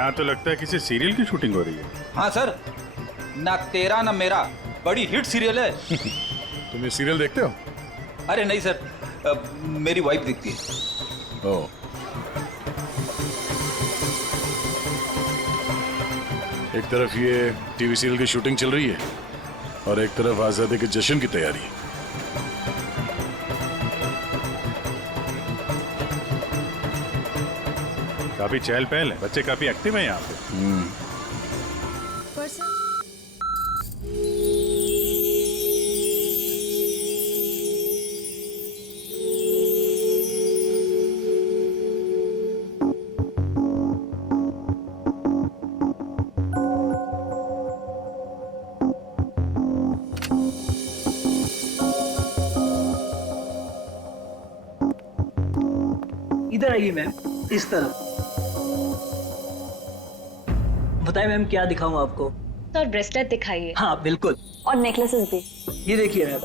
यहाँ तो लगता है किसी सीरियल की शूटिंग हो रही है। हाँ सर, ना तेरा ना मेरा बड़ी हिट सीरियल है। तुम ये सीरियल देखते हो? अरे नहीं सर, मेरी वाइफ देखती है। ओह, एक तरफ ये टीवी सीरियल की शूटिंग चल रही है और एक तरफ आजादी के जश्न की तैयारी। काफी चहल पहल है, बच्चे काफी एक्टिव हैं यहाँ पे। इधर आइए मैम, इस तरफ। बताइए मैम, क्या दिखाऊं आपको? तो ब्रेसलेट दिखाइए। हाँ बिल्कुल। और नेकलेसेस भी। ये देखिए मैम।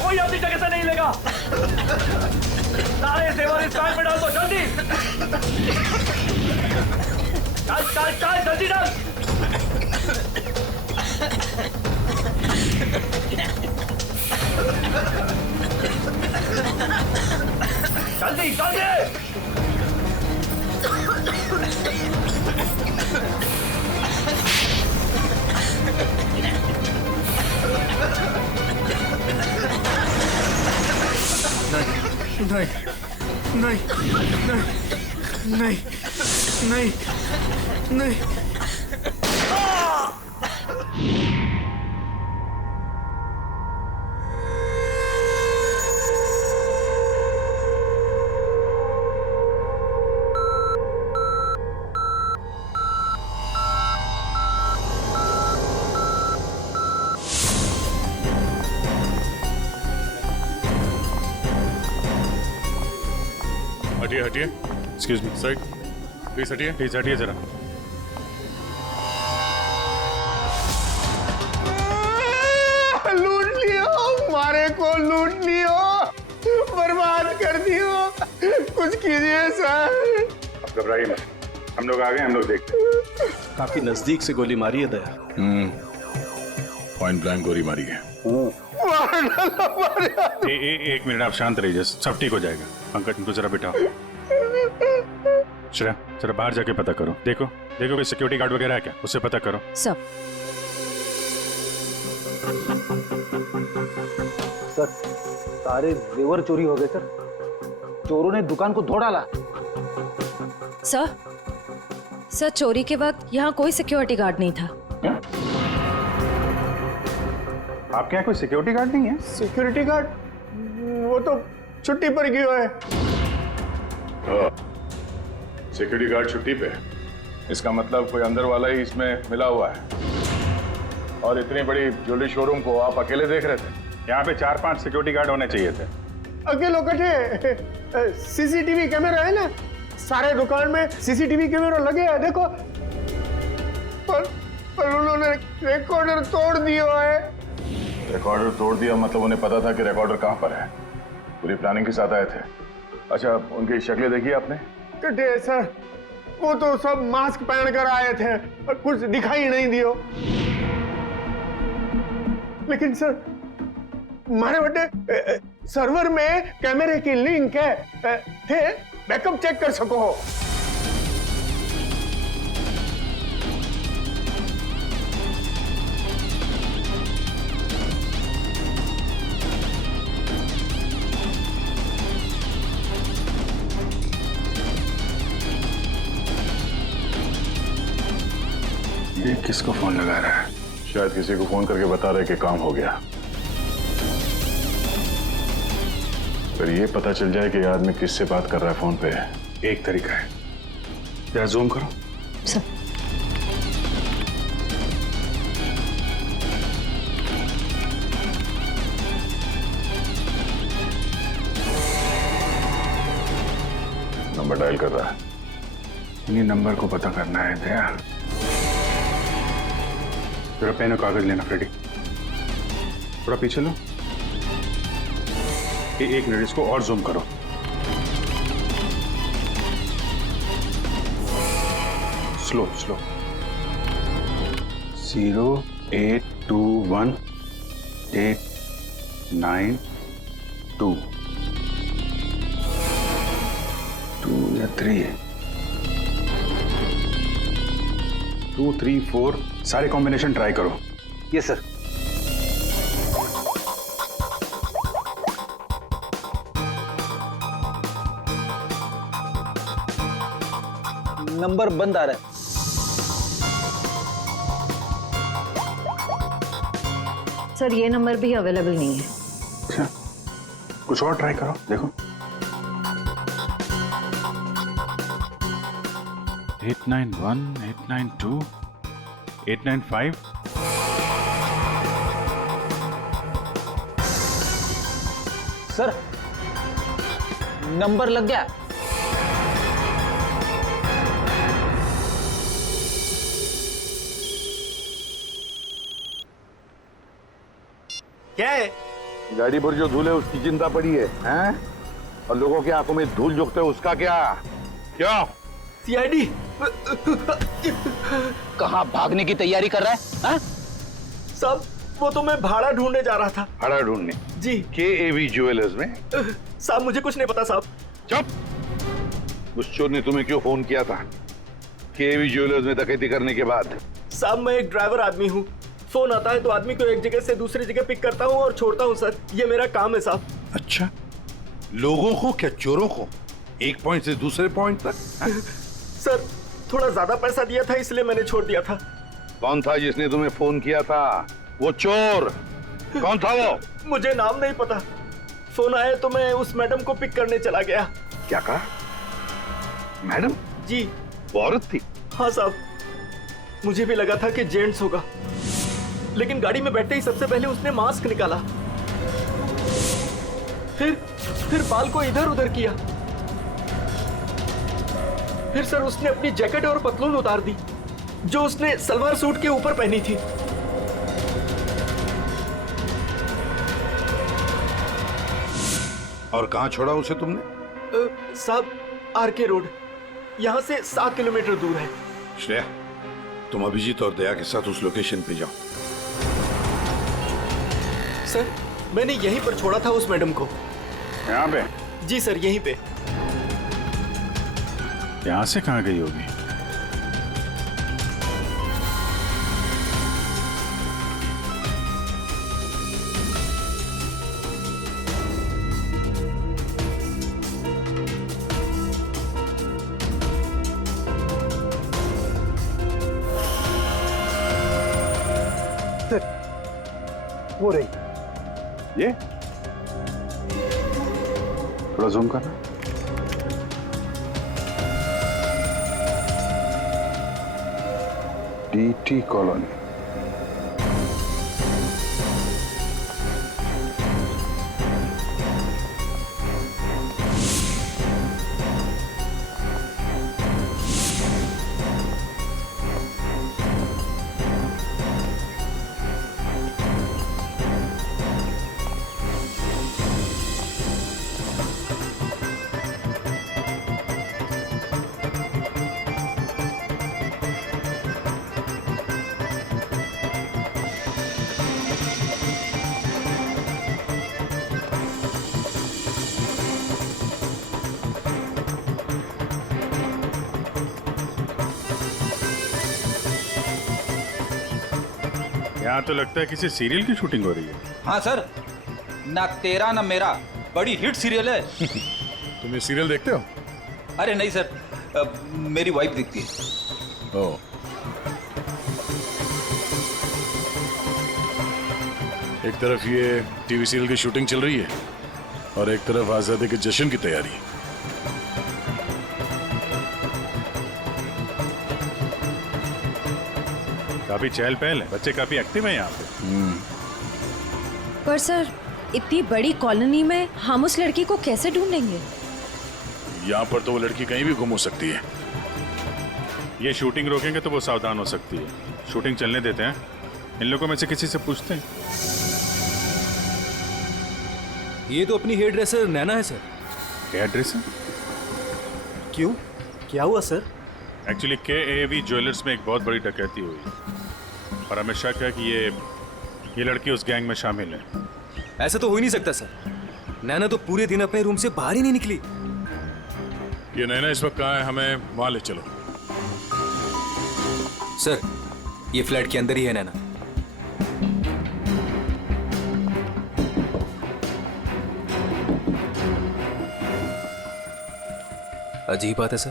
कोई अपनी जगह से नहीं लेगा। सारे जेवर इस बैग में डाल दो, जल्दी। चल चल चल, जल्दी डाल। जल्दी जल्दी। नहीं नहीं नहीं नहीं नहीं नहीं। हटिए हटिए, एक्सक्यूज मी साइड प्लीज, हटिए प्लीज हटिए जरा। लूट लियो, मारे को लूट लियो, बर्बाद कर दियो। कुछ कीजिए सर। अब घबराइए मत, हम लोग आ गए, हम लोग देखते हैं। काफी नजदीक से गोली मारी है दया। पॉइंट ब्लैंक गोली मारी है। एक मिनट, आप शांत रहिए, सब ठीक हो जाएगा। पंकज, इनको जरा बिठाओ। श्रेया, जरा बाहर जाके पता करो। देखो देखो कोई सिक्योरिटी गार्ड वगैरह है क्या, उससे पता करो। सब सर, सारे जेवर चोरी हो गए सर। चोरों ने दुकान को धो डाला। सर चोरी के वक्त यहाँ कोई सिक्योरिटी गार्ड नहीं था। आपके यहाँ कोई सिक्योरिटी गार्ड नहीं है? सिक्योरिटी गार्ड वो तो छुट्टी पर गया है। सिक्योरिटी गार्ड छुट्टी पे, इसका मतलब कोई अंदर वाला ही इसमें मिला हुआ है। और इतनी बड़ी ज्वेलरी शोरूम को आप अकेले देख रहे थे? यहाँ पे 4-5 सिक्योरिटी गार्ड होने चाहिए थे। अकेलो कटे, सीसीटीवी कैमरा है ना, सारे दुकान में सीसीटीवी कैमरा लगे हैं, देखो। पर उन्होंने रिकॉर्डर तोड़ दिया है। रिकॉर्डर तोड़ दिया मतलब उन्हें पता था कि रिकॉर्डर कहाँ पर है। पूरी प्लानिंग के साथ आए थे। अच्छा, उनकी शक्लें देखी आपने? कटे सर, वो तो सब मास्क पहन कर आए थे और कुछ दिखाई नहीं दियो। लेकिन सर, हमारे बटे सर्वर में कैमरे की लिंक है, थे बैकअप चेक कर सको हो। ये किसको फोन लगा रहा है? शायद किसी को फोन करके बता रहे कि काम हो गया। फिर ये पता चल जाए कि आदमी किससे बात कर रहा है फोन पे। एक तरीका है, जरा जूम करो। सब डायल कर रहा है? इन्हीं नंबर को पता करना है दया। जरा पेन और कागज लेना फ्रेडी। थोड़ा पीछे लो। एक मिनट, इसको और जूम करो। Slow slow. 0821892 2 या 3 है। 2 3 4 सारे कॉम्बिनेशन ट्राई करो। ये सर। नंबर बंद आ रहा है। सर ये नंबर भी अवेलेबल नहीं है। अच्छा, कुछ और ट्राई करो, देखो। 891 892 895। सर नंबर लग गया। क्या है? गाड़ी पर जो धूल है उसकी चिंता पड़ी है, हैं? और लोगों की आंखों में धूल झोंकते हैं उसका क्या? क्या? सीआईडी। कहाँ भागने की तैयारी कर रहा है? हाँ? साहब वो तो मैं भाड़ा ढूंढने जा रहा था। भाड़ा ढूंढने? जी। KAV ज्वेलर्स में? साहब मुझे कुछ नहीं पता साहब। चुप! उस चोर ने तुम्हें क्यों फोन किया था KAV ज्वेलर्स में डकैती करने के बाद? साहब मैं एक ड्राइवर आदमी हूँ। फोन आता है तो आदमी को एक जगह से दूसरी जगह पिक करता हूँ और छोड़ता हूँ सर। ये मेरा काम है साहब। अच्छा, लोगों को क्या चोरों को एक पॉइंट से दूसरे पॉइंट तक? सर थोड़ा ज्यादा पैसा दिया था इसलिए मैंने छोड़ दिया था। कौन था जिसने तुम्हें फोन किया था? वो चोर कौन था वो? मुझे नाम नहीं पता। फोन आया तो मैं उस मैडम को पिक करने चला गया। क्या कहा? मैडम? जी। वो औरत थी? हाँ साहब, मुझे भी लगा था कि जेंट्स होगा, लेकिन गाड़ी में बैठते ही सबसे पहले उसने मास्क निकाला, फिर बाल को इधर उधर किया, फिर सर उसने अपनी जैकेट और पतलून उतार दी जो उसने सलवार सूट के ऊपर पहनी थी। और कहाँ छोड़ा उसे तुमने? साहब RK रोड, यहाँ से 7 किलोमीटर दूर है। श्रेया, तुम अभिजीत और दया के साथ उस लोकेशन पे जाओ। सर मैंने यहीं पर छोड़ा था उस मैडम को। यहाँ पे? जी सर यहीं पे। यहाँ से कहाँ गई होगी? वो रही। ये थोड़ा जूम करना। DT colony. यहाँ तो लगता है किसी सीरियल की शूटिंग हो रही है। हाँ सर, ना तेरा ना मेरा, बड़ी हिट सीरियल है। तुम ये सीरियल देखते हो? अरे नहीं सर, मेरी वाइफ देखती है। ओह, एक तरफ ये टीवी सीरियल की शूटिंग चल रही है और एक तरफ आजादी के जश्न की तैयारी। काफी चहल पहल है, बच्चे काफी एक्टिव हैं यहाँ पे। पर सर इतनी बड़ी कॉलोनी में हम उस लड़की को कैसे ढूंढेंगे? यहाँ पर तो वो लड़की कहीं भी गुम हो सकती है। ये शूटिंग रोकेंगे तो वो सावधान हो सकती है। शूटिंग चलने देते हैं, इन लोगों में से किसी से पूछते हैं। ये तो अपनी हेयर ड्रेसर नैना है सर। Hair dresser? क्यों, क्या हुआ सर? एक्चुअली KAV ज्वेलर्स में एक बहुत बड़ी डकैती हुई और हमें शक है कि ये लड़की उस गैंग में शामिल है। ऐसा तो हो ही नहीं सकता सर। नैना तो पूरे दिन अपने रूम से बाहर ही नहीं निकली। ये नैना इस वक्त कहाँ है, हमें वहां ले चलो। सर, ये फ्लैट के अंदर ही है नैना। अजीब बात है सर।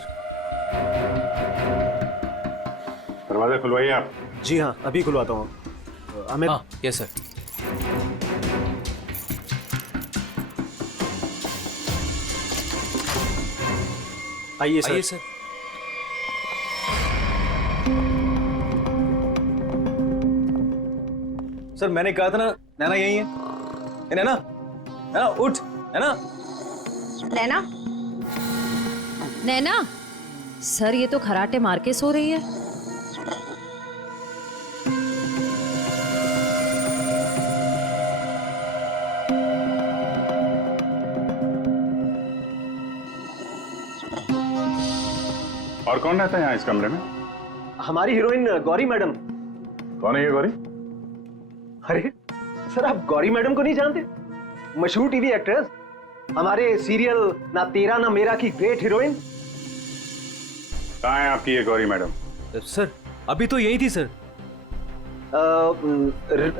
दरवाजा खुलवाइए आप। जी हाँ, अभी खुलवाता हूँ। अमित। हाँ, यस सर। आइए सर। आइए सर। सर मैंने कहा था ना, नैना यही है। ए, नैना, नैना उठ, नैना। नैना, नैना, सर ये तो खराटे मार के सो रही है। और कौन रहता है यहाँ इस कमरे में? हमारी हीरोइन गौरी मैडम। कौन है ये गौरी? अरे सर, आप गौरी मैडम को नहीं जानते? मशहूर टीवी एक्ट्रेस, हमारे सीरियल ना तेरा ना मेरा की ग्रेट हीरोइन। कहाँ है आपकी ये गौरी मैडम? सर अभी तो यही थी सर।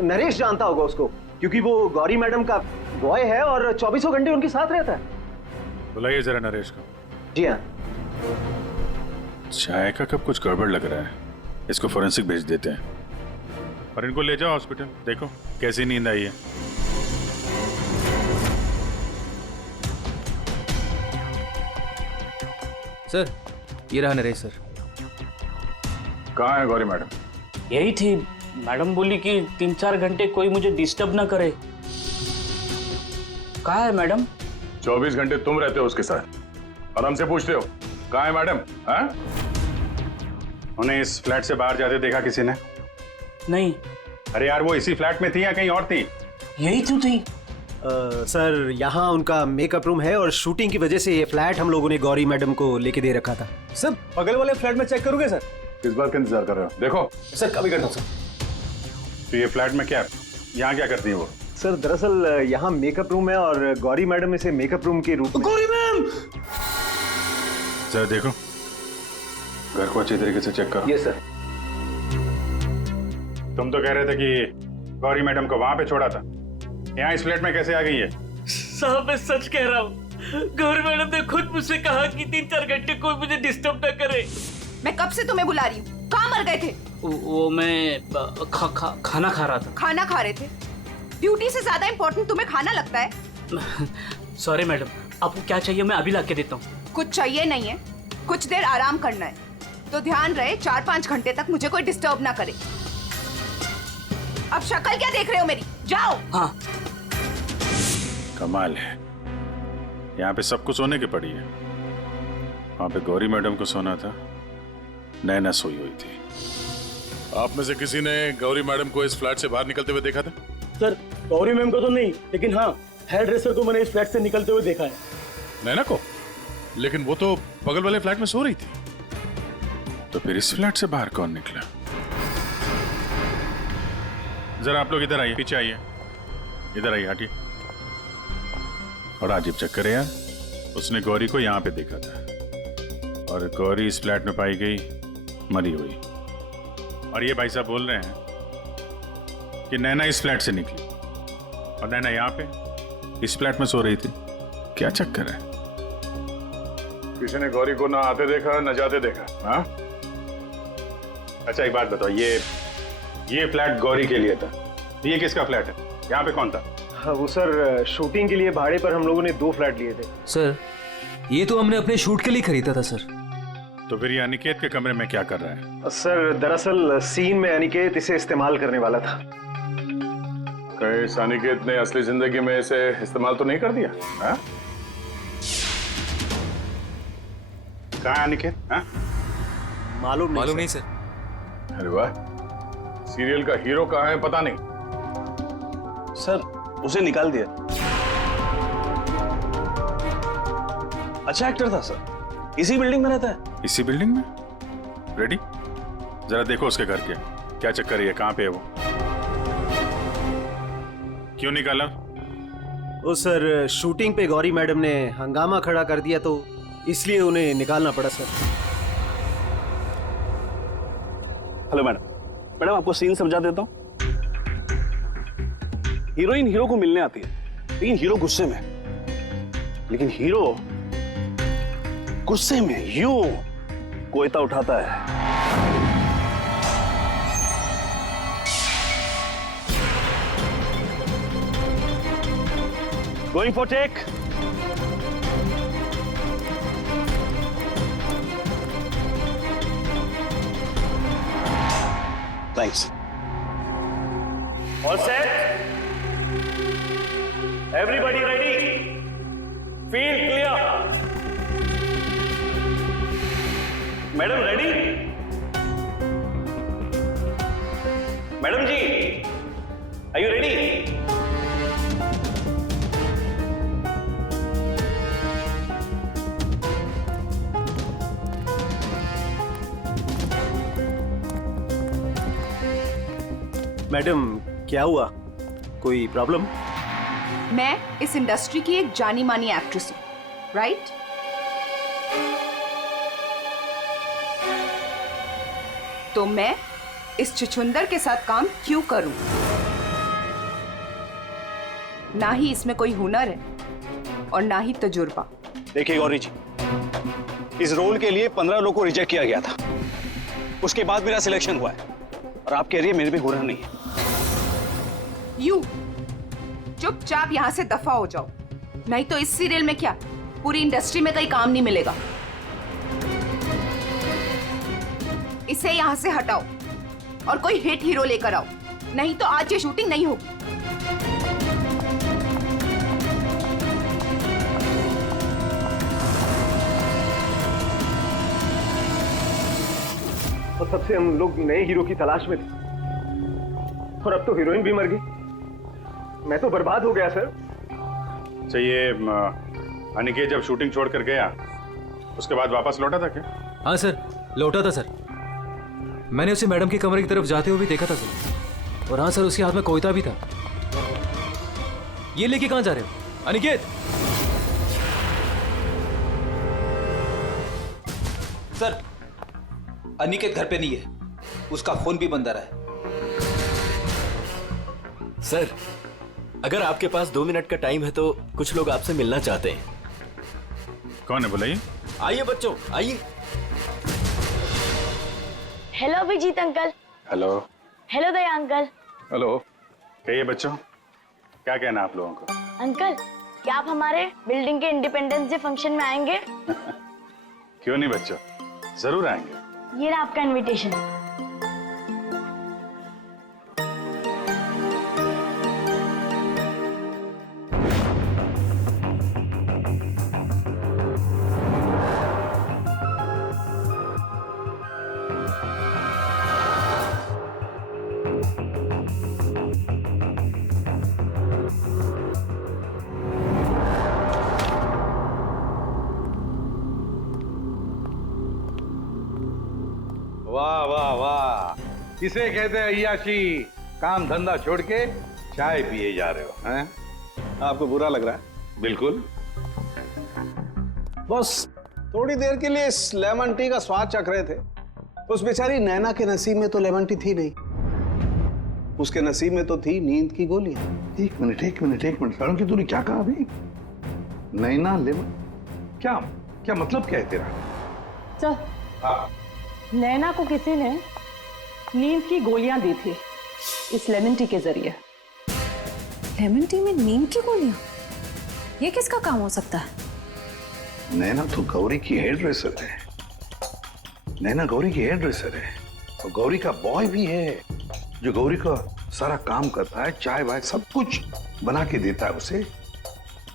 नरेश जानता होगा उसको, क्योंकि वो गौरी मैडम का बॉय है और 24 घंटे उनके साथ रहता है। बुलाइए जरा नरेश को। जी हाँ। चाय का कब कुछ गड़बड़ लग रहा है, इसको फोरेंसिक भेज देते हैं और इनको ले जाओ हॉस्पिटल। देखो कैसी नींद आई है। सर ये रहा नरेश सर। कहाँ है गौरी मैडम? यही थी। मैडम बोली कि 3-4 घंटे कोई मुझे डिस्टर्ब ना करे। कहाँ है मैडम? 24 घंटे तुम रहते हो उसके साथ और हमसे पूछते हो कहाँ है मैडम? हाँ? उन्हें इस फ्लैट से बाहर जाते देखा किसी ने? नहीं, अरे यार, वो इसी फ्लैट में थी या कहीं और थी? यही तो थी। सर यहाँ उनका मेकअप रूम है और शूटिंग की वजह से ये फ्लैट हम लोगों ने गौरी मैडम को लेके दे रखा था। सर बगल वाले फ्लैट में चेक करोगे सर? किस बात का इंतजार कर रहे हो? देखो सर कभी करता हूँ सर। तो ये फ्लैट में क्या, यहाँ क्या करती है वो? सर दरअसल यहाँ मेकअप रूम है और गौरी मैडम इसे मेकअप रूम के रूप में। गौरी मैम! जरा देखो, घर को अच्छी तरीके से चेक करो। ये सर। तुम तो कह रहे थे कि गौरी मैडम को वहां पे छोड़ा था, यहाँ इस फ्लैट में कैसे आ गई है? साहब मैं सच कह रहा हूँ। गौरी मैडम ने खुद मुझसे कहा कि 3-4 घंटे कोई मुझे डिस्टर्ब ना करे। मैं कब से तुम्हें बुला रही हूँ, कहाँ मर गए थे? वो मैं खाना खा रहा था। खाना खा रहे थे? ड्यूटी से ज्यादा इम्पोर्टेंट तुम्हें खाना लगता है? सॉरी मैडम, आपको क्या चाहिए मैं अभी लाके देता हूँ। कुछ चाहिए नहीं है, कुछ देर आराम करना है, तो ध्यान रहे 4-5 घंटे तक मुझे कोई डिस्टर्ब ना करे। अब शक्ल क्या देख रहे हो मेरी? जाओ। हाँ। कमाल है, यहाँ पे सब कुछ सोने की पड़ी है। वहां पे गौरी मैडम को सोना था, नैना सोई हुई थी। आप में से किसी ने गौरी मैडम को इस फ्लैट से बाहर निकलते हुए देखा था? सर गौरी मैम को तो नहीं, लेकिन हाँ हेयर ड्रेसर को मैंने इस फ्लैट से निकलते हुए देखा है। नैना को? लेकिन वो तो बगल वाले फ्लैट में सो रही थी। तो फिर इस फ्लैट से बाहर कौन निकला? जरा आप लोग इधर आइए, पीछे आइए, इधर आइए, हटिए। और अजीब चक्कर है यार, उसने गौरी को यहाँ पे देखा था और गौरी इस फ्लैट में पाई गई मरी हुई। और ये भाई साहब बोल रहे हैं कि नैना इस फ्लैट से निकली और नैना यहाँ पे इस फ्लैट में सो रही थी। क्या चक्कर है? किसी ने गौरी को ना आते देखा ना जाते देखा? हाँ? अच्छा एक बात बताओ, ये फ्लैट गौरी के लिए था, ये किसका फ्लैट है? यहाँ पे कौन था? हाँ, वो सर शूटिंग के लिए भाड़े पर हम लोगों ने 2 फ्लैट लिए थे। सर ये तो हमने अपने शूट के लिए खरीदा था सर। तो फिर ये अनिकेत के कमरे में क्या कर रहा है? सर दरअसल सीन में अनिकेत इसे इस्तेमाल करने वाला था। कहीं इस अनिकेत ने असली जिंदगी में इसे इस्तेमाल तो नहीं कर दिया? हाँ? कहाँ है अनिकेत? हाँ? मालूम नहीं सर। अरे वाह, सीरियल का हीरो कहाँ है पता नहीं। सर उसे निकाल दिया। अच्छा एक्टर था सर, इसी बिल्डिंग में रहता है। इसी बिल्डिंग में? रेडी? जरा देखो उसके घर के क्या चक्कर है, कहाँ पे है वो? क्यों निकाला? ओ सर, शूटिंग पे गौरी मैडम ने हंगामा खड़ा कर दिया तो इसलिए उन्हें निकालना पड़ा सर। हेलो मैडम, मैडम आपको सीन समझा देता हूँ। हीरोइन हीरो को मिलने आती है, लेकिन हीरो गुस्से में, लेकिन हीरो गुस्से में यूं कोयता उठाता है। Going for take. Thanks. All set? Everybody ready? Field clear. Madam ready? Madam ji, are you ready? Madam क्या हुआ, कोई प्रॉब्लम? मैं इस इंडस्ट्री की एक जानी मानी एक्ट्रेस हूँ, राइट? तो मैं इस छुछुंदर के साथ काम क्यों करूं? ना ही इसमें कोई हुनर है और ना ही तजुर्बा। देखिए गौरी जी, इस रोल के लिए 15 लोगों को रिजेक्ट किया गया था, उसके बाद मेरा सिलेक्शन हुआ है और आप कह रही है मेरे भी हुनर नहीं है। यू चुपचाप यहां से दफा हो जाओ, नहीं तो इस सीरियल में क्या पूरी इंडस्ट्री में कहीं काम नहीं मिलेगा। इसे यहां से हटाओ और कोई हिट हीरो लेकर आओ, नहीं तो आज ये शूटिंग नहीं होगी। और तब से हम लोग नए हीरो की तलाश में थे और अब तो हीरोइन भी मर गई। मैं तो बर्बाद हो गया सर। चाहिए अनिकेत जब शूटिंग छोड़ कर गया उसके बाद वापस लौटा था क्या? हाँ सर, लौटा था सर। मैंने उसे मैडम के कमरे की तरफ जाते हुए भी देखा था सर। और हाँ सर, उसके हाथ में कोयता भी था। ये लेके कहाँ जा रहे हो अनिकेत? सर, अनिकेत घर पे नहीं है, उसका फोन भी बंद आ रहा है। सर, अगर आपके पास 2 मिनट का टाइम है तो कुछ लोग आपसे मिलना चाहते हैं। कौन है बुलाइए? आइए बच्चों, आइए। Hello Abhijit uncle. Hello. Hello Daya uncle. Hello. कहिए बच्चों, क्या कहना आप लोगों को? अंकल, क्या आप हमारे बिल्डिंग के इंडिपेंडेंस डे फंक्शन में आएंगे? क्यों नहीं बच्चों, जरूर आएंगे। ये रहा आपका इनविटेशन। वाह वाह वाह, किसे कहते हैं अय्याशी? काम धंधा छोड़ के चाय पिए जा रहे हो हैं? आपको बुरा लग रहा है? बिल्कुल। बस थोड़ी देर के लिए इस लेमन टी का स्वाद चख रहे थे। उस बेचारी नैना के नसीब में तो लेमन टी थी नहीं, उसके नसीब में तो थी नींद की गोलियां। एक मिनट सारों की तूने क्या कहा अभी? नैना लेमन, क्या क्या मतलब क्या है तेरा? सर, हाँ। नैना को किसी ने नींद की गोलियां दी थी इस लेमन टी के जरिए। लेमन टी में नींद की गोलियां? ये किसका काम हो सकता है? नैना तो गौरी की हेयर ड्रेसर है। नैना गौरी की हेयर ड्रेसर है और गौरी का बॉय भी है जो गौरी का सारा काम करता है, चाय वाय सब कुछ बना के देता है उसे।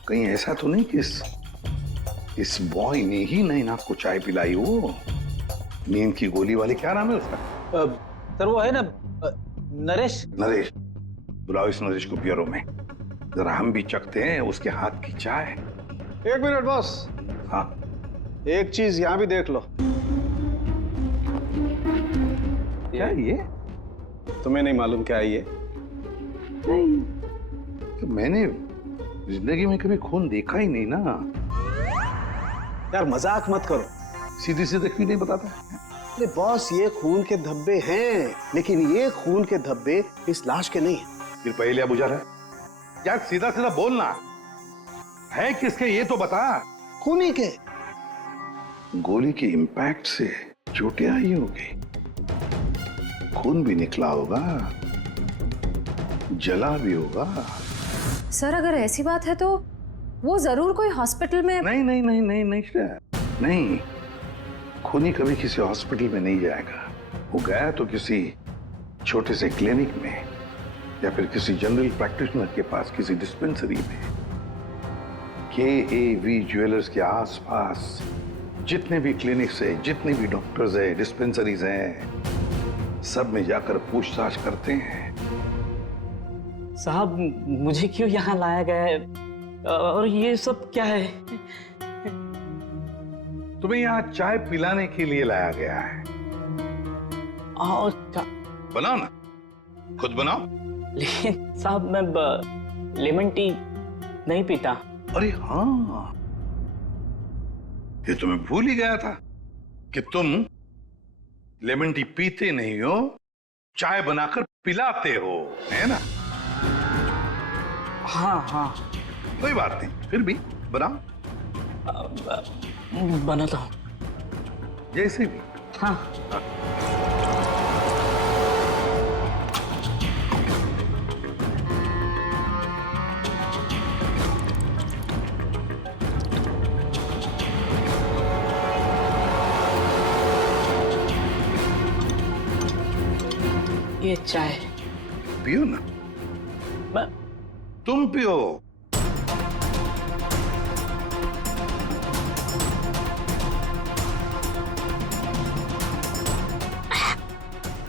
कहीं ऐसा तो नहीं कि इस इस बॉय ने ही नैना को चाय पिलाई। वो नींद की गोली वाले, क्या नाम है उसका? सर वो है ना नरेश। नरेश, बुलाओ इस नरेश को ब्यूरो में, जरा हम भी चखते हैं उसके हाथ की चाय। 1 मिनट बॉस। हाँ, एक चीज यहां भी देख लो। क्या ये? तुम्हें नहीं मालूम क्या है ये? तो मैंने जिंदगी में कभी खून देखा ही नहीं ना। यार मजाक मत करो। सीधी सीधे क्यों नहीं बताता? अरे बॉस, ये खून के धब्बे हैं, लेकिन ये खून के धब्बे इस लाश के नहीं हैं। फिर पहले बुझा रहा है यार, सीधा सीधा बोलना है किसके ये तो बता। खूनी के। गोली के इंपैक्ट से चोटें आई होगी, खून भी निकला होगा, जला भी होगा। सर अगर ऐसी बात है तो वो जरूर कोई हॉस्पिटल में। नहीं नहीं नहीं नहीं नहीं नहीं, खूनी कभी किसी हॉस्पिटल में नहीं जाएगा। वो गया तो किसी छोटे से क्लिनिक में या फिर किसी जनरल प्रैक्टिशनर के पास, किसी डिस्पेंसरी में। KAV ज्वेलर्स के आसपास जितने भी क्लिनिक्स है, जितने भी डॉक्टर्स है, डिस्पेंसरीज हैं, सब में जाकर पूछताछ करते हैं। साहब मुझे क्यों यहाँ लाया गया है और ये सब क्या है? तुम्हें यहाँ चाय पिलाने के लिए लाया गया है। बनाओ ना, खुद बनाओ। लेकिन साहब मैं लेमन टी नहीं पीता। अरे हाँ, ये तो मैं भूल ही गया था कि तुम लेमन टी पीते नहीं हो, चाय बनाकर पिलाते हो, है ना? हाँ हाँ, कोई बात नहीं, फिर भी बनाओ। बनाता हूँ जैसे भी। हाँ। ये चाय पियो ना। मैं तुम पियो।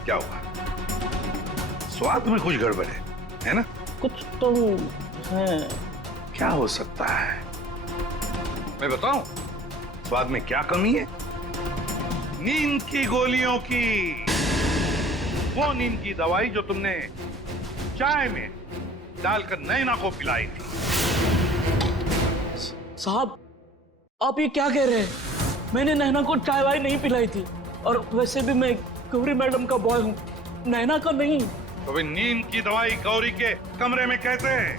क्या हुआ? स्वाद में कुछ गड़बड़ है ना? कुछ तो है। क्या हो सकता है? मैं बताऊं स्वाद में क्या कमी है? नींद की गोलियों की। वो नींद की दवाई जो तुमने चाय में डालकर नैना को पिलाई थी। साहब आप ये क्या कह रहे हैं? मैंने नैना को चाय वाय नहीं पिलाई थी, और वैसे भी मैं गौरी मैडम का बॉय हूँ, नैना का नहीं। तो भाई नींद की दवाई गौरी के कमरे में कैसे है?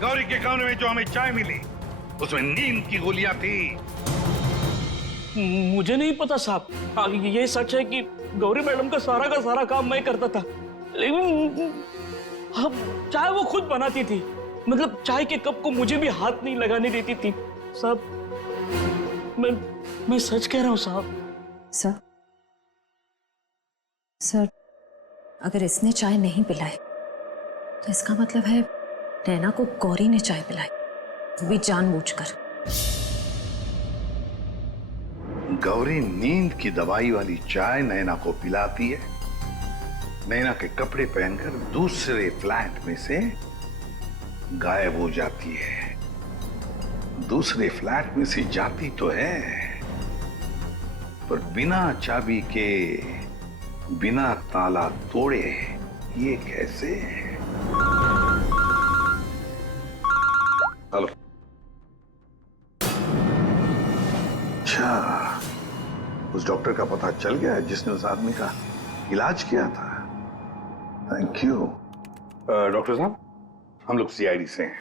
गौरी के कमरे में जो हमें चाय मिली उसमें नींद की गोलियां थी। मुझे नहीं पता साहब। ये सच है कि गौरी मैडम का सारा काम मैं करता था, लेकिन अब चाय वो खुद बनाती थी। मतलब चाय के कप को मुझे भी हाथ नहीं लगाने देती थी। साहब मैं सच कह रहा हूँ साहब। सर अगर इसने चाय नहीं पिलाई तो इसका मतलब है नैना को गौरी ने चाय पिलाई, वो भी जानबूझकर। गौरी नींद की दवाई वाली चाय नैना को पिलाती है, नैना के कपड़े पहनकर दूसरे फ्लैट में से गायब हो जाती है। दूसरे फ्लैट में से जाती तो है, पर बिना चाबी के, बिना ताला तोड़े। ये कैसे? हेलो। अच्छा, उस डॉक्टर का पता चल गया है जिसने उस आदमी का इलाज किया था। Thank you. डॉक्टर साहब, हम लोग CID से हैं।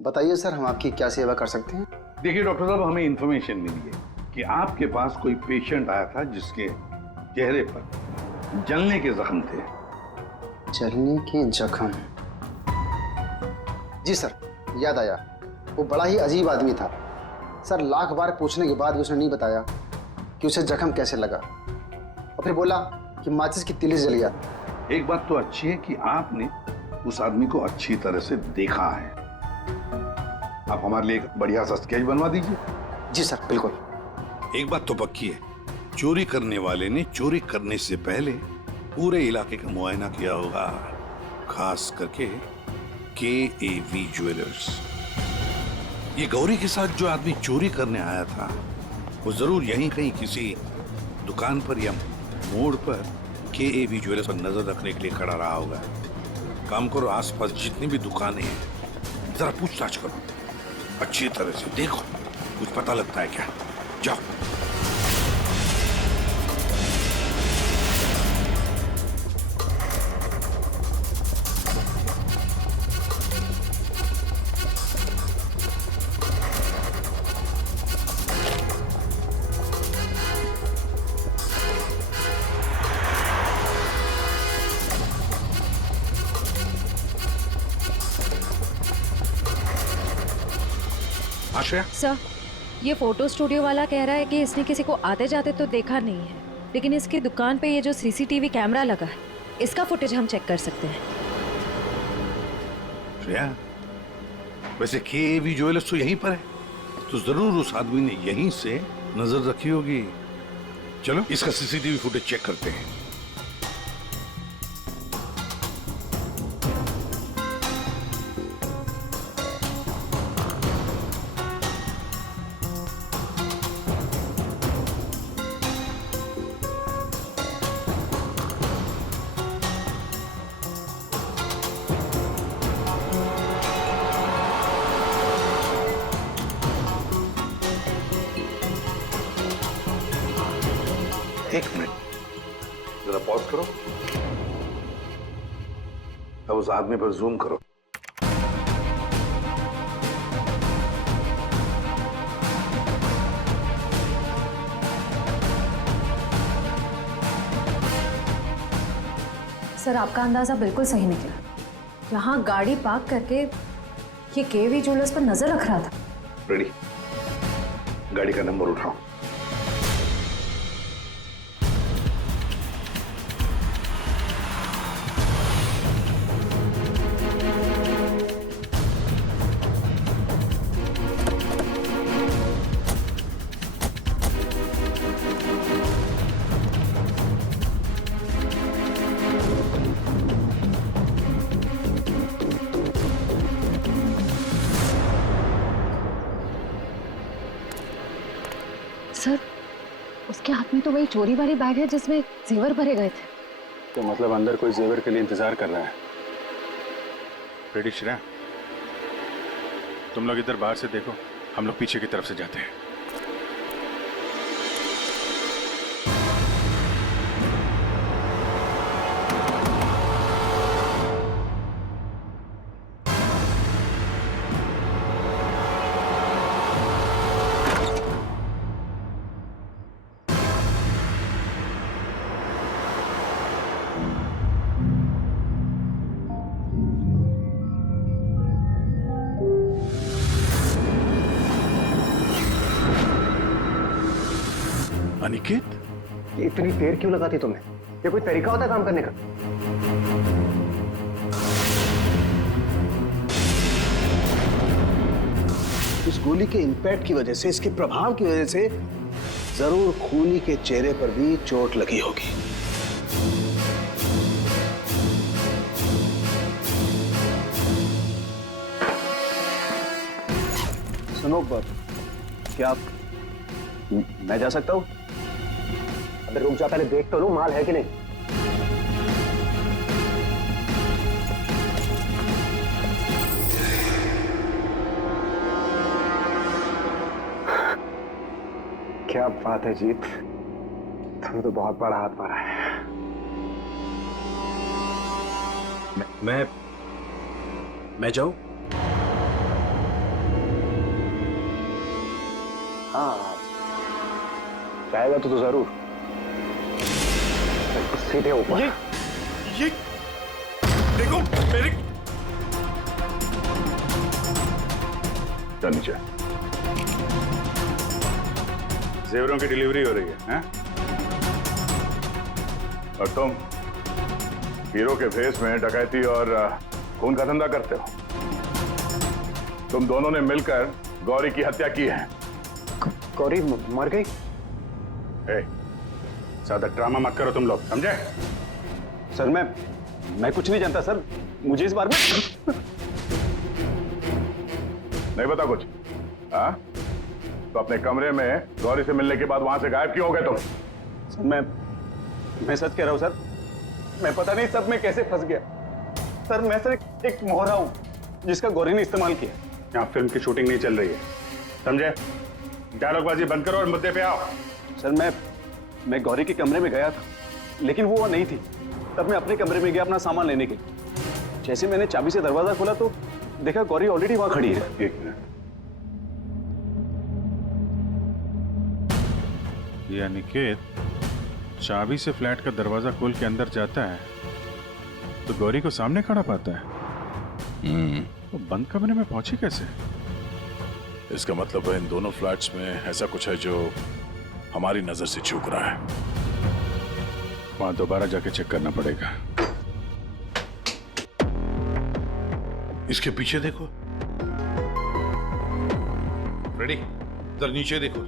बताइए सर, हम आपकी क्या सेवा कर सकते हैं? देखिए डॉक्टर साहब, हमें इंफॉर्मेशन मिली है कि आपके पास कोई पेशेंट आया था जिसके चेहरे पर जलने के जख्म थे। जलने के जख्म? जी सर, याद आया। वो बड़ा ही अजीब आदमी था सर। लाख बार पूछने के बाद भी उसने नहीं बताया कि उसे जख्म कैसे लगा, और फिर बोला कि माचिस की तिली जल गया। एक बात तो अच्छी है कि आपने उस आदमी को अच्छी तरह से देखा है। आप हमारे लिए एक बढ़िया सा स्केच बनवा दीजिए। जी सर, बिल्कुल। एक बात तो पक्की है, चोरी करने वाले ने चोरी करने से पहले पूरे इलाके का मुआयना किया होगा, खास करके KAV ज्वेलर्स। ये गौरी के साथ जो आदमी चोरी करने आया था वो जरूर यहीं कहीं किसी दुकान पर या मोड़ पर KAV ज्वेलर्स पर नजर रखने के लिए खड़ा रहा होगा। काम करो, आसपास जितनी भी दुकानें हैं जरा पूछताछ करो, अच्छी तरह से देखो, कुछ पता लगता है क्या। जाओ। आश्रया, सर, ये फोटो स्टूडियो वाला कह रहा है कि इसने किसी को आते जाते तो देखा नहीं है, लेकिन इसकी दुकान पे ये जो CCTV कैमरा लगा है, इसका फुटेज हम चेक कर सकते हैं। श्रेया, वैसे KAV ज्वेलर्स तो यहीं पर है, तो जरूर उस आदमी ने यहीं से नजर रखी होगी। चलो इसका CCTV फुटेज चेक करते हैं। एक मिनट, जरा पॉज करो, अब उस आदमी पर जूम करो। सर, आपका अंदाजा बिल्कुल सही निकला। यहाँ गाड़ी पार्क करके ये KAV ज्वेलर्स पर नजर रख रहा था। रेडी, गाड़ी का नंबर उठाओ। सर, उसके हाथ में तो वही चोरी वाली बैग है जिसमें जेवर भरे गए थे। तो मतलब अंदर कोई जेवर के लिए इंतजार कर रहा है। रेडी श्रेया, तुम लोग इधर बाहर से देखो, हम लोग पीछे की तरफ से जाते हैं। अनिकेत, ये इतनी देर क्यों लगाती तुमने? ये कोई तरीका होता है काम करने का? इस गोली के इंपैक्ट की वजह से, इसके प्रभाव की वजह से जरूर खूनी के चेहरे पर भी चोट लगी होगी। सुनो, क्या मैं जा सकता हूं? अबे रुक जा, पहले देख तो लो माल है कि नहीं। क्या बात है जीत, तुमने तो बहुत बड़ा हाथ मारा है। मैं जाऊं? हाँ, चाहेगा तो जरूर। सीधे ऊपर। ये देखो मेरे। चल नीचे। जेवरों की डिलीवरी हो रही है, हैं? और तुम हीरो के फेस में डकैती और खून का धंधा करते हो। तुम दोनों ने मिलकर गौरी की हत्या की है। गौरी मर गई? ज्यादा ड्रामा मत करो तुम लोग, समझे? सर मैं कुछ नहीं जानता सर, मुझे इस बारे में नहीं पता कुछ? हाँ? तो अपने कमरे में गौरी से मिलने के बाद वहां से गायब क्यों हो गए तुम? सर मैं सच कह रहा हूं सर, मैं पता नहीं सब में कैसे फंस गया। सर मैं सर एक मोहरा हूं जिसका गौरी ने इस्तेमाल किया। यहाँ फिल्म की शूटिंग नहीं चल रही है, समझे? डायलॉगबाजी बंद करो और मुद्दे पे आओ। सर मैं गौरी के कमरे में गया था, लेकिन वो वहां नहीं थी। तब मैं अपने कमरे में गया अपना सामान लेने के लिए। जैसे मैंने चाबी से दरवाजा खोला तो देखा गौरी ऑलरेडी वहां खड़ी है। एक मिनट, ये अनिकेत चाबी से फ्लैट का दरवाजा खोल के अंदर जाता है तो गौरी को सामने खड़ा पाता है। वो बंद कमरे में पहुंची कैसे? इसका मतलब है इन दोनों फ्लैट्स में ऐसा कुछ है जो हमारी नजर से चूक रहा है। वहां दोबारा जाके चेक करना पड़ेगा। इसके पीछे देखो। रेडी, इधर नीचे देखो।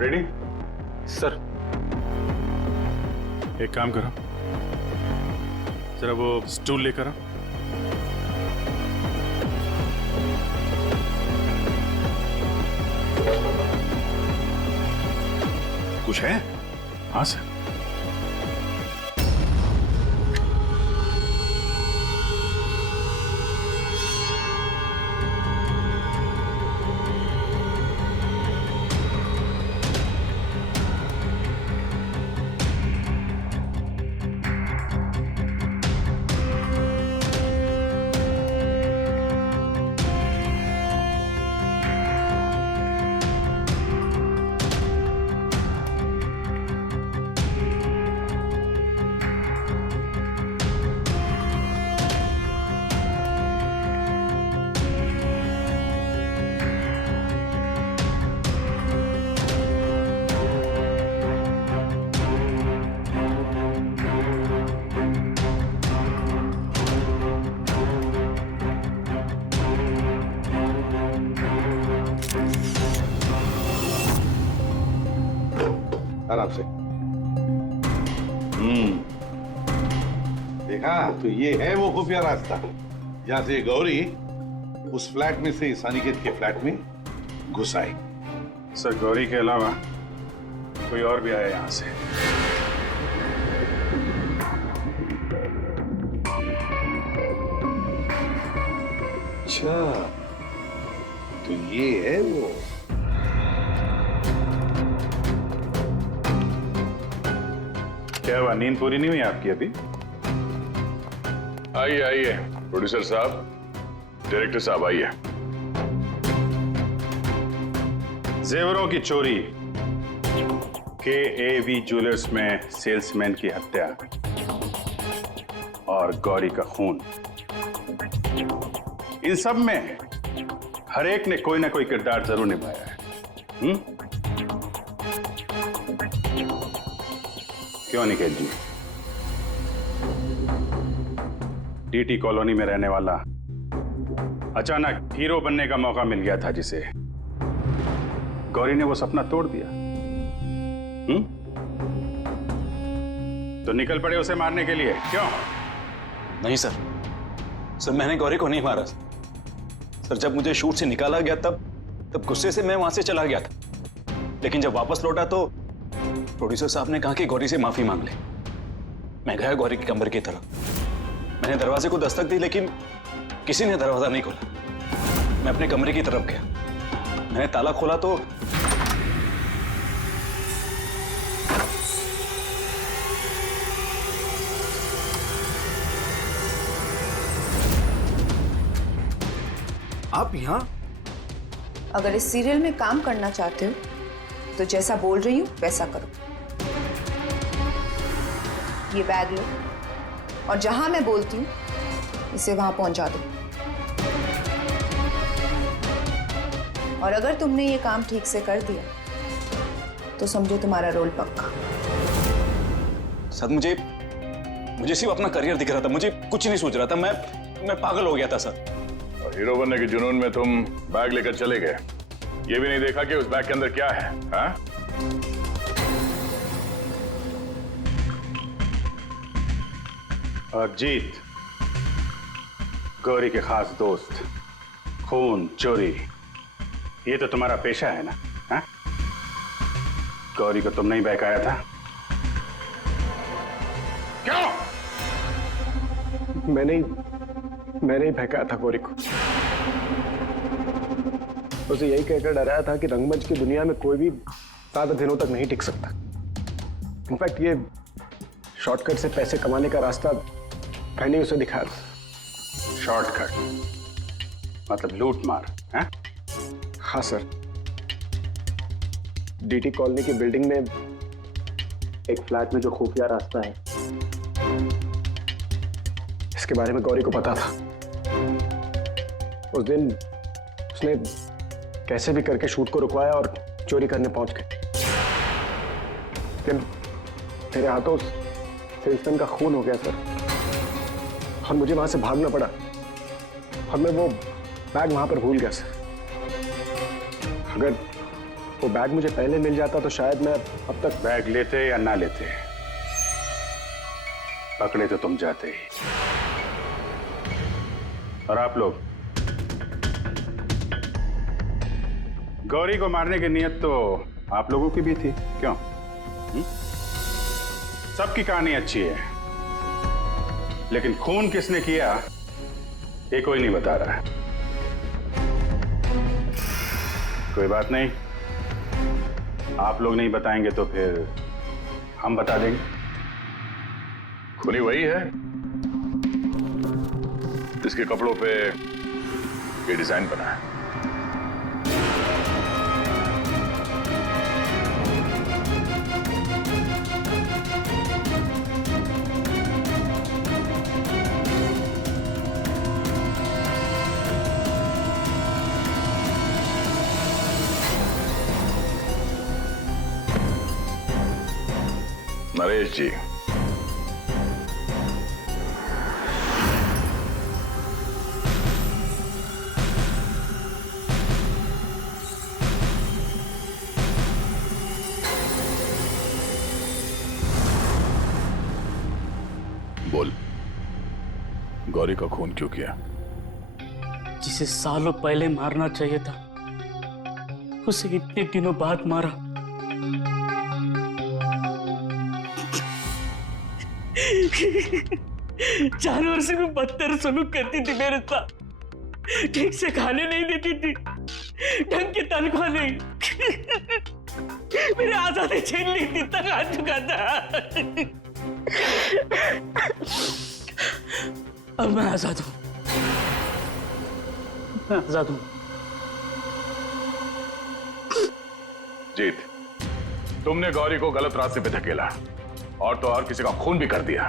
रेडी? सर एक काम करो, जरा वो स्टूल लेकर आओ। कुछ है? हाँ सर। आराम से। देखा तो ये है वो खुफिया रास्ता जहां से गौरी उस फ्लैट में से इस अनिकेत के फ्लैट में घुस आई। सर गौरी के अलावा कोई और भी आया यहां से? अच्छा, तो ये है वो। क्या हुआ, नींद पूरी नहीं हुई आपकी अभी? आइए आइए प्रोड्यूसर साहब, डायरेक्टर साहब आइए। जेवरों की चोरी, KAV ज्वेलर्स में सेल्समैन की हत्या और गौरी का खून, इन सब में हर एक ने कोई ना कोई किरदार जरूर निभाया है। क्यों निकेत जी? DT कॉलोनी में रहने वाला अचानक हीरो बनने का मौका मिल गया था जिसे, गौरी ने वो सपना तोड़ दिया। तो निकल पड़े उसे मारने के लिए, क्यों? नहीं सर मैंने गौरी को नहीं मारा सर। जब मुझे शूट से निकाला गया तब गुस्से से मैं वहां से चला गया था, लेकिन जब वापस लौटा तो प्रोड्यूसर साहब ने कहा कि गौरी से माफी मांग ले। मैं गया गौरी के कमरे की तरफ। मैंने दरवाजे को दस्तक दी लेकिन किसी ने दरवाजा नहीं खोला। मैं अपने कमरे की तरफ गया, मैंने ताला खोला तो आप यहाँ? अगर इस सीरियल में काम करना चाहते हो तो जैसा बोल रही हूँ वैसा करो। ये बैग लो और जहां मैं बोलती हूँ इसे वहां पहुंचा दो। और अगर तुमने ये काम ठीक से कर दिया तो समझो तुम्हारा रोल पक्का। सर मुझे सिर्फ अपना करियर दिख रहा था, मुझे कुछ नहीं सोच रहा था। मैं पागल हो गया था सर। और हीरो बनने के जुनून में तुम बैग लेकर चले गए, ये भी नहीं देखा कि उस बैग के अंदर क्या है। हाँ? और जीत, गौरी के खास दोस्त, खून चोरी, ये तो तुम्हारा पेशा है ना? हाँ? गौरी को तुमने ही बहकाया था। क्यों? मैंने ही बहकाया था गौरी को। उसे यही कहकर डराया था कि रंगमंच की दुनिया में कोई भी ज्यादा दिनों तक नहीं टिक सकता। इनफैक्ट ये शॉर्टकट से पैसे कमाने का रास्ता मैंने उसे दिखाया था। शॉर्टकट मतलब लूट मार? हैं? हाँ सर, डीटी कॉलोनी की बिल्डिंग में एक फ्लैट में जो खुफिया रास्ता है, इसके बारे में गौरी को पता था। उस दिन उसने कैसे भी करके शूट को रुकवाया और चोरी करने पहुंच गए। लेकिन मेरे हाथों सेल्समैन का खून हो गया सर, और मुझे वहां से भागना पड़ा और मैं वो बैग वहां पर भूल गया सर। अगर वो बैग मुझे पहले मिल जाता तो शायद मैं अब तक बैग लेते या ना लेते, पकड़े तो तुम जाते ही। और आप लोग, गौरी को मारने की नीयत तो आप लोगों की भी थी, क्यों? सबकी कहानी अच्छी है, लेकिन खून किसने किया ये कोई नहीं बता रहा है। कोई बात नहीं, आप लोग नहीं बताएंगे तो फिर हम बता देंगे। खूनी वही है जिसके कपड़ों पे ये डिजाइन बना है। नरेश जी, बोल, गौरी का खून क्यों किया? जिसे सालों पहले मारना चाहिए था उसे इतने दिनों बाद मारा। जानवर से भी बदतर सलूक करती थी मेरे साथ, ठीक से खाने नहीं देती थी, ढंग की तनख्वाह नहीं, मेरे आजादी छीन ली थी, तक आ चुका था। अब मैं आजाद हूं, मैं आजाद हूं। जीत, तुमने गौरी को गलत रास्ते पे धकेला और तो और किसी का खून भी कर दिया।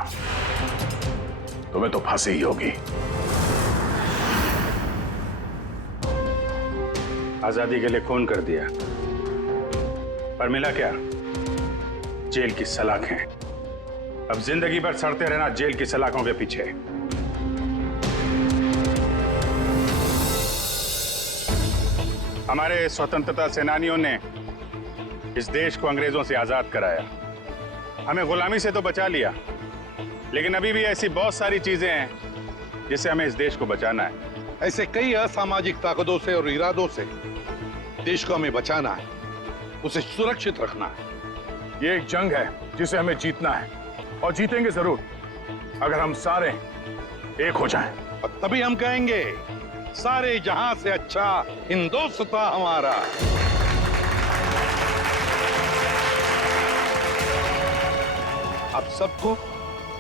तुम्हें तो फांसी ही होगी। आजादी के लिए खून कर दिया, पर मिला क्या? जेल की सलाखें। अब जिंदगी भर सड़ते रहना जेल की सलाखों के पीछे। हमारे स्वतंत्रता सेनानियों ने इस देश को अंग्रेजों से आजाद कराया, हमें गुलामी से तो बचा लिया, लेकिन अभी भी ऐसी बहुत सारी चीजें हैं जिससे हमें इस देश को बचाना है। ऐसे कई असामाजिक ताकतों से और इरादों से देश को हमें बचाना है, उसे सुरक्षित रखना है। ये एक जंग है जिसे हमें जीतना है, और जीतेंगे जरूर अगर हम सारे एक हो जाएं। और तभी हम कहेंगे सारे जहां से अच्छा हिंदुस्तान हमारा। आप सबको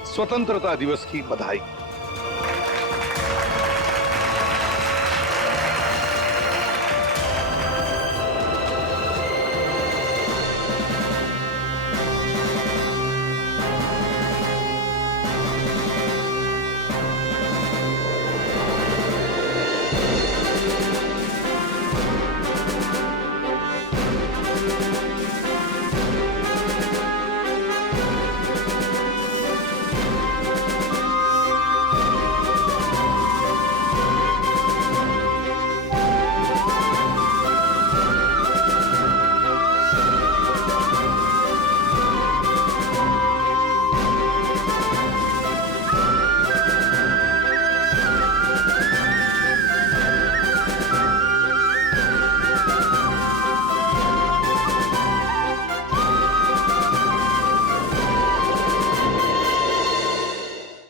स्वतंत्रता दिवस की बधाई।